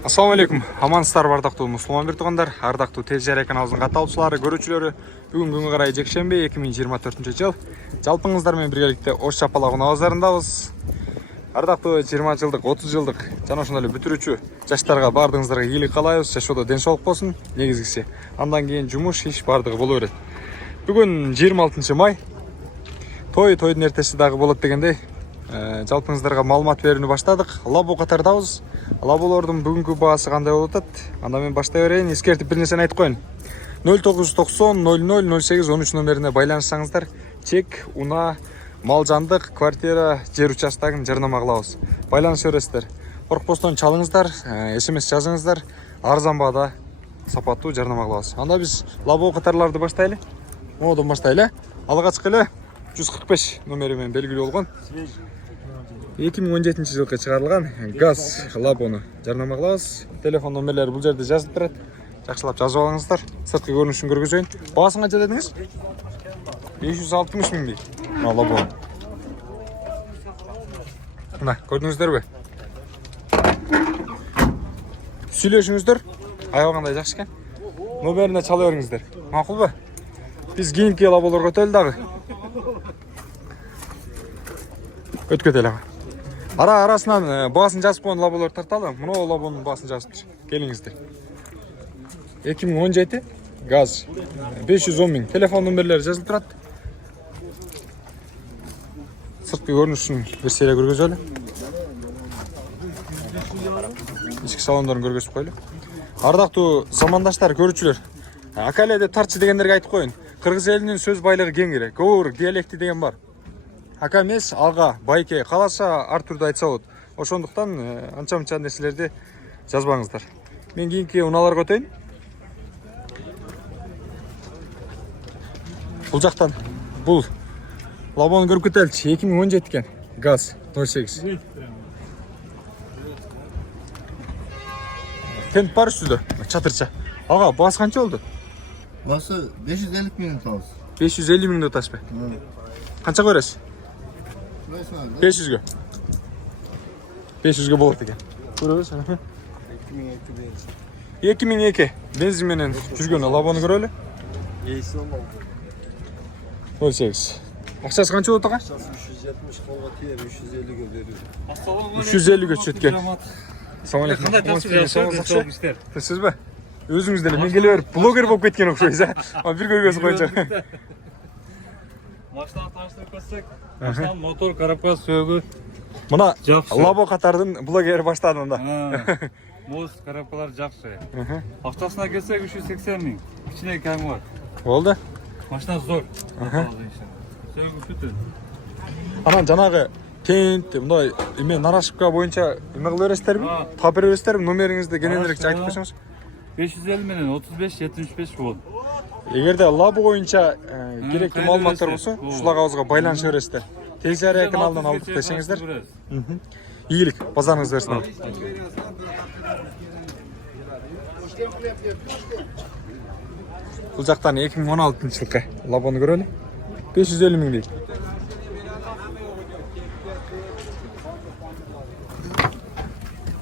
Assalamu alaikum. Амансыздар бардақтуу мұсылман бертуғандар, ардақтуу Телжария каналыбыздын катталуучулары, көрүүчүлөрү. Бүгүн күнгө карай жекшемби 2024 жыл. Жалпыңыздар менен биргеликте Ош Чапалагын абаздарындабыз. Ардактуу 20 жылдык, 30 жылдык жана ошондой эле бүтүрүүчү жаштарга баардыгыңыздарга ийгилик каалайбыз. Жашоодо ден соолук болсун. Негизгиси андан кийин жумуш, иш баардыгы боло берет. Бүгүн 26 май. Тойдун эртеси дагы болот дегендей. Жалпыңыздарга маалымат берүүнү баштадык. Лабо катардабыз. Лаболордун бүгүнкү баасы кандай болуп атат? Анда мен баштай берейин. Эскертип бир нерсени айтып коеюн. 0990 00 08 13 номерине байланышсаңыздар, чек, уна, мал жандык, квартира, жер участогун жарнама кылабыз. Байланыша бересиздер. Коркпостон чалыңыздар, SMS жазыңыздар. Арзан баада сапаттуу жарнама кылабыз. Анда биз лабо катарларды баштайлы. Модон баштайлы. Алга чыккылы. 145 номери менен белгилүү болгон. 2017 жылга чыгарылган газ лабону жарнама кылабыз. Телефон номерлери бул жерде жазылып турат. Жакшылап жазып алыңыздар. Сырткы көрүнүшүн көргөзөйүн. Баасын канча дедиңиз? 560 миң дейт. Лабо. Мына, көрдүңүздөрбү? Сүйлөшүңүздөр. Аябагандай жакшы экен. Номерине чала бериңиздер. Макулбу? Биз кийинки лаболорго өтөлү дагы. Өткөтөлү. Арасынан баасын жазып койгон лаболор тарталы. Мына лабонун баасын жазыптыр. Келиңиздер. 2017 газ 510 миң. Телефон номерлери жазылып турат. Сырткы көрүнүшүн бир серия көргөзөлү. Ички салондорун көргөзүп коелу. Ардактуу замандаштар, көрүүчүлөр. Акале деп тартчы дегендерге айтып коеюн. Кыргыз элинин сөз байлыгы кеңири. Көөр диалекти деген бар. Ака эмес, ага, байке, каласа ар түрдүү айтса болот. Ошондуктан анча-мынча нерселерди жазбаңыздар. Мен кийинки уналарга өтөйүн. Бул жактан бул лабону көрүп кетеличи. 2017 экен. Газ 08. Тент бар үстүдө. Чатырча. Ага, баасы канча болду? Басы 550 миң атабыз. 550 миң аташпы? Канча көрөсүз? 500 ге. 500 ге болот экен. Көрөбүз. 2002 бензин менен жүргөн лабону көрөлү. 08. Акчасы канча болот ага? 370 колго тие, 350 ге берүү. 350 ге түшөт экен. Assalamu alaikum. Сизби? Өзүңүз деле мен келе берип блогер болуп кеткен окшойсуз, а? Бир көргөзүп коюнчу. Машина таштырып кетсек, машина мотор, коробка, сөөгү. Мына лабо катардын блогери баштады анда. Моз, коробкалар жакшы. Актасына келсек 380 миң. Кичине кайм бар. Болду. Машина зор. Сөөгү бүтүн. Анан жанагы тент, мындай эме нарашивка боюнча эме кыла бересиздерби? Тап бере бересиздерби? Номериңизди кененирээк айтып койсоңуз. 550 менен 35-75 болот. Эгерде лабо боюнча керектүү маалыматтар болсо, ушуларга абызга байланыша бересиздер. Телжария каналынан алып десеңиздер. Ийгилик, базарыңыз берсин. Бул жактан 2016 жылкы лабону көрөлү. 550 миң дейт.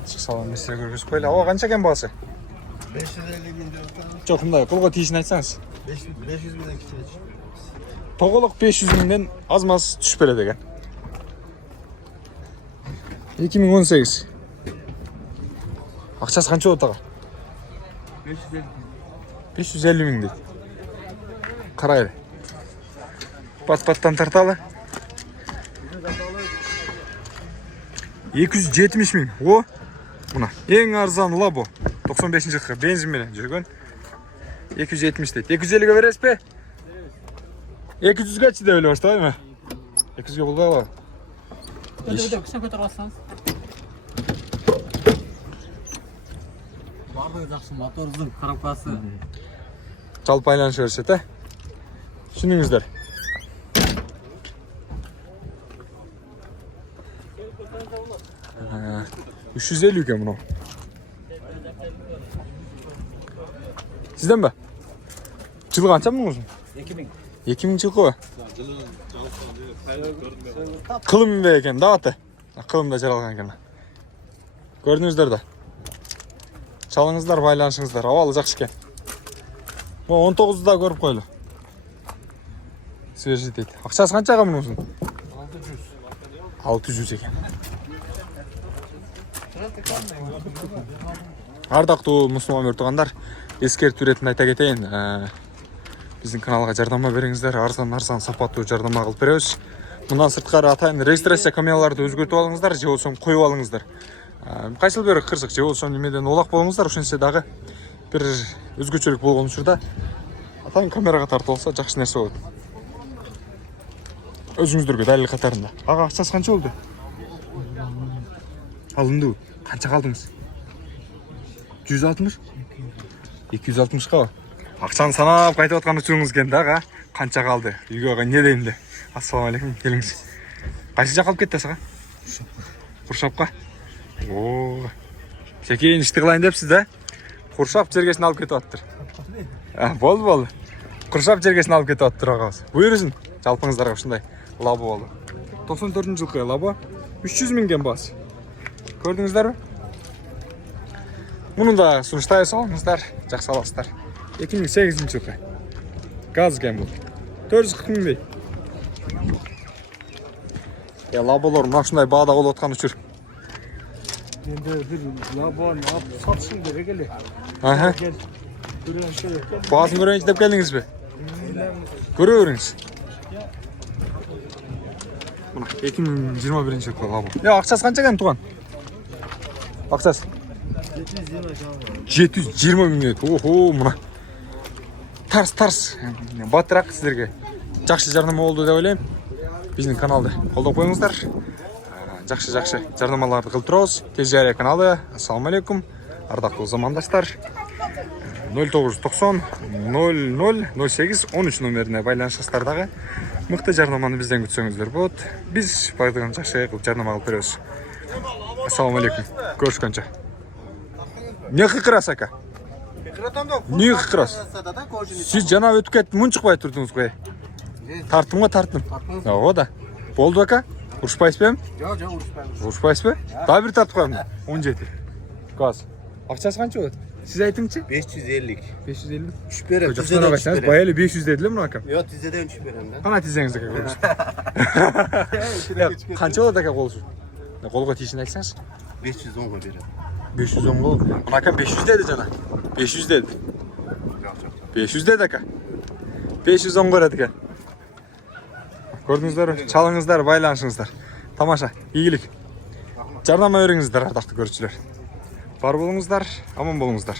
Салон меселе көргөзүп коелу. Ага канча экен баасы? 550 миң деп атабыз. Жок, мындай колго тийишин айтсаңыз. 500 миңден кичине түшүп. Тоголук 500 миңден аз-маз түшүп берет экен. 2018. Акчасы канча болот ага? 550 миң дейт. Карайлы. Пат-паттан тарталы. 270 миң. О, мына эң арзан лабо. 95 жылкы бензин менен жүргөн. 270 дейт. 250 ге бересизби? 200 ге чыдап эле баштабайбы? 200 ге болбой калабы? Өтө кыса көтөрүп алсаңыз. Бардыгы жакшы, мотордун коробкасы. Жалпы айланыша беришет, э? Түшүнүңүздөр. Ага, 350 экен мына. Сизденби? Жылы канча муңуз? 2000. 2000 жылкы. Кылым экен да аты. Кылымда жаралган экен. Көрдүңүздөр да. Çalыңızдар, байланышыңыздар. Абалы жақсы екен. 19-да көріп қойлы. Свежий дейді. Ақшасы қаншаға мұныңыздың? 600 екен. Ардақтуу мұсылман өртіғандар, ескерту ретінде айта кетейін. Біздің каналға жардама беріңіздер. Арзан сапаттуу жардама қылып береміз. Мұнан сыртқары атайын регистрация камераларды өзгертіп алыңыздар, же болсаң қойып алыңыздар. Қайсыл бері қырсық, же болсаң немеден олақ болыңыздар, ошенсе дағы бір өзгөчөлүк болгон учурда атайын камераға тартып алса жақсы нәрсе болады. Өзіңіздерге дәлел қатарында. Аға, ақшасы қанша болды? Алынды. Қанша қалдыңыз? 160? 260 қа. Ақшаны санап қайтып отқан үшіңіз келді, аға. Қанша қалды? Үйге аға не деймді? Ассалаумалейкум, келіңіз. Қайсы жаққа алып кетті асыға? Құршапқа. О, шекейін ішті қылайын депсіз да? Құршап жергесін алып кетіп аттыр. Болды. Құршап жергесін алып кетіп аттыр ағасы. Бұйырсын, жалпыңыздарға ұшындай лабы болды. 94 жылқы лабы 300 мыңген бас. Көрдіңіздер бі? Мұны да сұныштай салыңыздар, жақсы аласыздар. 2008 жылқы. Газ кен бұл. 440 мың бей. Лабылар мұна шындай бағда қолы отқан үшір. Енді бір лабаны алып сатышың керек еле. Аха. Бағасын көрейінші деп келдіңіз бе? Көре өріңіз. Мұна 2021 жылқы лабы. Ақшасы қанша кен туған? Ақшасы? 720 мың ет. Охо, мұна. Тарс. Батырақ сіздерге. Жақсы жарнама болды деп ойлаймын. Біздің каналды қолдап қойыңыздар. Жақсы жарнамаларды қылып тұрауыз. Тезжария каналы. Ассалаумалейкум. Ардақтуу замандаштар. 0990 00 08 13 номеріне байланысыңыздардағы мықты жарнаманы бізден күтсеңіздер болады. Біз байдығын жақсы қылып жарнама қылып береміз. Ассалаумалейкум. Көрішкенше. Не қиқырас ака? Не қиқырас? Сіз жана өтіп кетіп мұн шықпай тұрдыңыз қой. Тарттым ғой, тарттым. О да. Болды ака? Ұрышпайсыз бе? Жоқ, ұрыспаймыз. Ұрышпайсыз бе? Да бір тартып қоймын. 17. Газ. Ақшасы қанша болады? Сіз айтыңызшы? 550. 550. Үш берем. Жақсынан қайсаңыз, баялы 500 деділі мұна ака? Yok tizeden 3 берем да. Қана тезеңізді ака көріңіз. Қанша болады ака қолсы? Қолға тейсін айтсаңыз? 510 ға берем. 510 қол. Мұна ака 500 деді жана. 500 деді. 500 деді ака. 510 көреді ака. Көрдіңіздер, çalыңыздар, байланышыңыздар. Тамаша, игілік. Жарнама өріңіздер, ардақты көрушілер. Бар болыңыздар, аман болыңыздар.